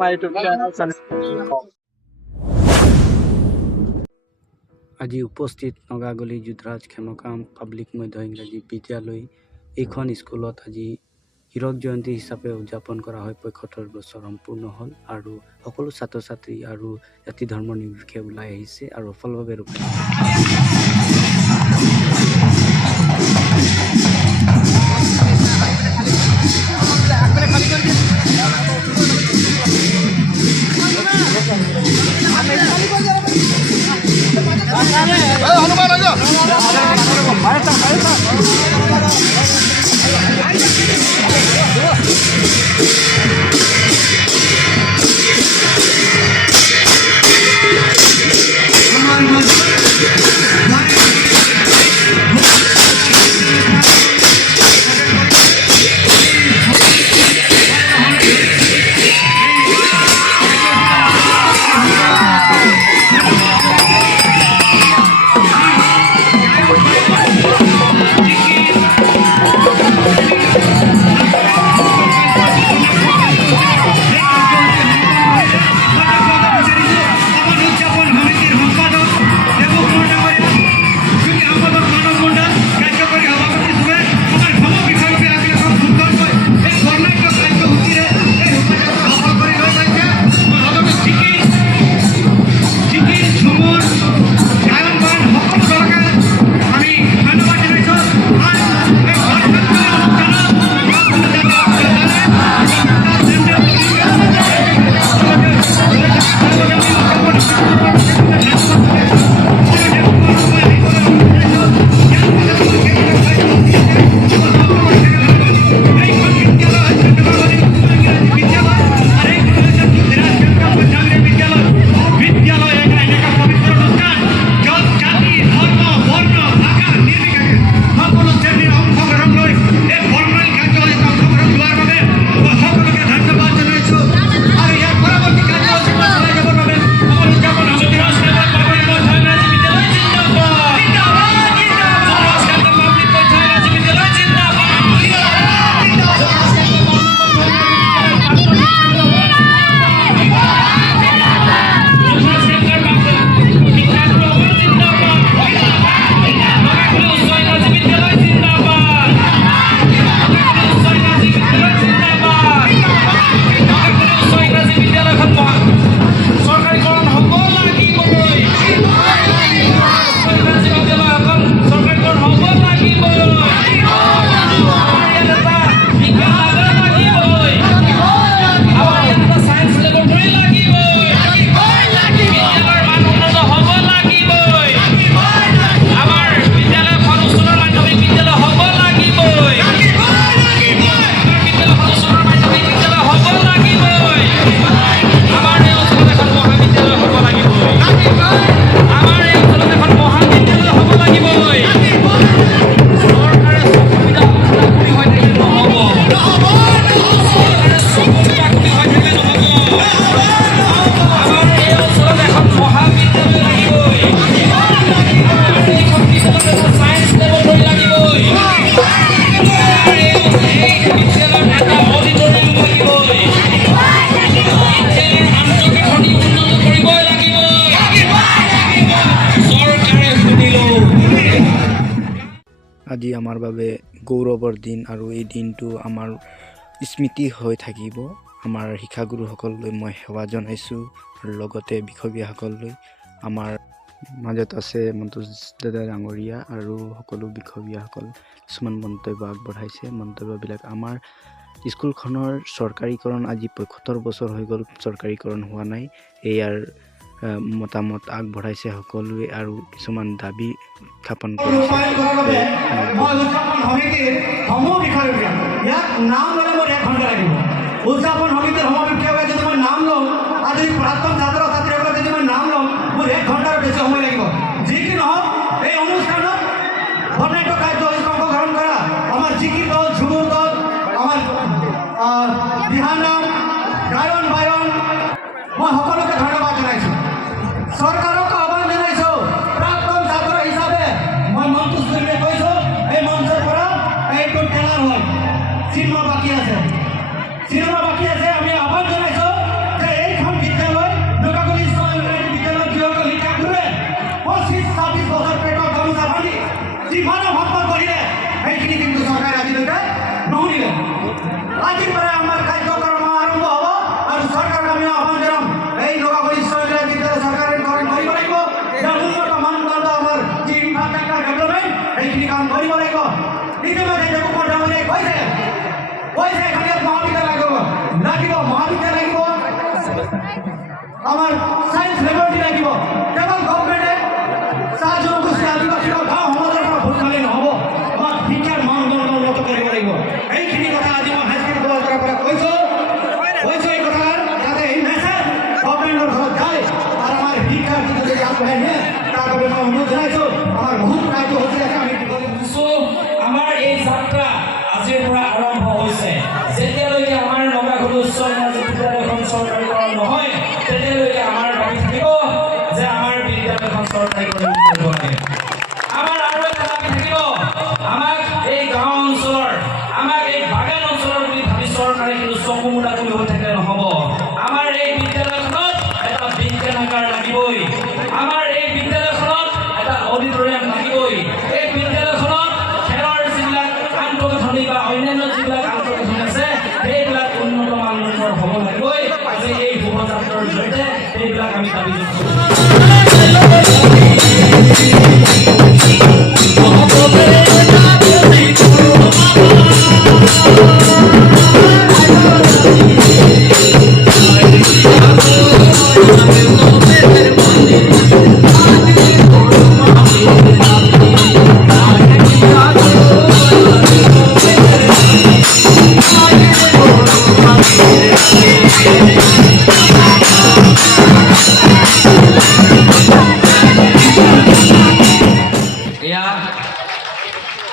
my YouTube channel. আজি উপস্থিত নগাগলি যুদ্ধৰাজ ক্ষেমকাম public মধ্য ইংৰাজী বিদ্যালয় এইখন স্কুলত আজি হীৰক জয়ন্তী হিচাপে উদযাপন কৰা হয় ৭৫ বছৰ সম্পূৰ্ণ হ'ল আৰু সকলো ছাত্ৰ ছাত্ৰী আৰু জাতি ধৰ্ম নিৰ্বিশেষে ওলাই আহিছে আৰু সফলভাৱে ৰূপায়ণ আজি আমাৰ বাবে গৌৰৱৰ দিন আৰু এই দিনটো আমাৰ স্মৃতি হৈ থাকিব আমাৰ শিক্ষাগুৰুসকললৈ মই সেৱা জনাইছোঁ আৰু লগতে বিষয়ববীয়াসকললৈ আমাৰ মাজত আছে মন্তোজ দাদা ডাঙৰীয়া আৰু সকলো বিষয়ববীয়াসকল কিছুমান মন্তব্য আগবঢ়াইছে মন্তব্যবিলাক আমাৰ স্কুলখনৰ চৰকাৰীকৰণ আজি ৭৫ বছৰ হৈ গ'ল চৰকাৰীকৰণ হোৱা নাই ইয়াৰ মতামত আগবঢ়াইছে সকলোৱে আৰু কিছুমান দাবী উত্থাপন কৰিছে উদযাপন সমিতিৰ সমবিক্ষেপে যদি মই নাম লওঁ আজি প্ৰাক্তন ছাত্ৰ ছাত্ৰীসকলক যদি মই নাম লওঁ মোৰ 1 ঘণ্টাৰ বেছি সময় লাগিব যি কি নহওক এই অনুষ্ঠানত বৰ্ণাঢ্য কাৰ্যসূচীত অংশগ্ৰহণ কৰা আমাৰ জিকিৰ দল ঝুমুৰ দল আমাৰ দিহানাম গায়ন বায়ন মই সকলোকে ধন্যবাদ জনাইছোঁ চৰকাৰক আহ্বান জনাইছোঁ প্ৰাক্তন ছাত্ৰ হিচাপে মই মন্তোজ দাদাই কৈছোঁ এই মঞ্চৰ পৰা এইটো টেলাৰ হয় চিনেমা বাকী আছে আমি আহ্বান জনাইছোঁ আগবঢ়াই নিয়ে তাৰ বাবে মই অনুৰোধ জনাইছোঁ আমাৰ বহুত ৰাইজ হৈছে আমি আমাৰ এই যাত্ৰা আজিৰ পৰা আৰম্ভ হৈছে যেতিয়ালৈকে আমাৰ নগাঘৰু উচ্চ ইংৰাজী বিদ্যালয়খন চৰকাৰীকৰণ নহয় তেতিয়ালৈকে আমাৰ দাবী থাকিব যে আমাৰ বিদ্যালয়খন চৰকাৰীকৰণ কৰিব লাগে আমাৰ আৰু এটা দাবী থাকিব আমাক এই গাঁও অঞ্চলৰ আমাক এই বাগান অঞ্চলৰ বুলি ভাবি চৰকাৰে কিন্তু চকু মুদা কৰি হৈ থাকিলে নহ'ব আমাৰ এই বিদ্যালয়খনত এটা বিজ্ঞানাগাৰ লাগিবই আমাৰ এই বিদ্যালয়খনত এটা অডিটৰিয়াম লাগিবই এই বিদ্যালয়খনত খেলৰ যিবিলাক আন্তঃগাঁথনি বা অন্যান্য যিবিলাক আন্তঃগাঁথনি আছে সেইবিলাক উন্নত মানদণ্ডৰ হ'ব লাগিবই আজি এই শোভাযাত্ৰাৰ জৰিয়তে সেইবিলাক আমি দাবী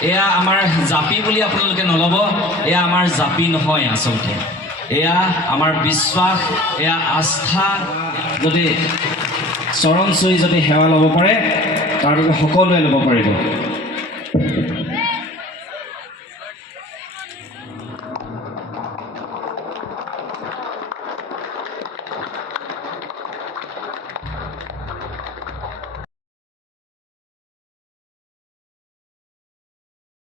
এয়া আমাৰ জাপি বুলি আপোনালোকে নল'ব এয়া আমাৰ জাপি নহয় আচলতে এয়া আমাৰ বিশ্বাস এয়া আস্থা যদি চৰণ চুই যদি সেৱা ল'ব পাৰে তাৰ বাবে সকলোৱে ল'ব পাৰিব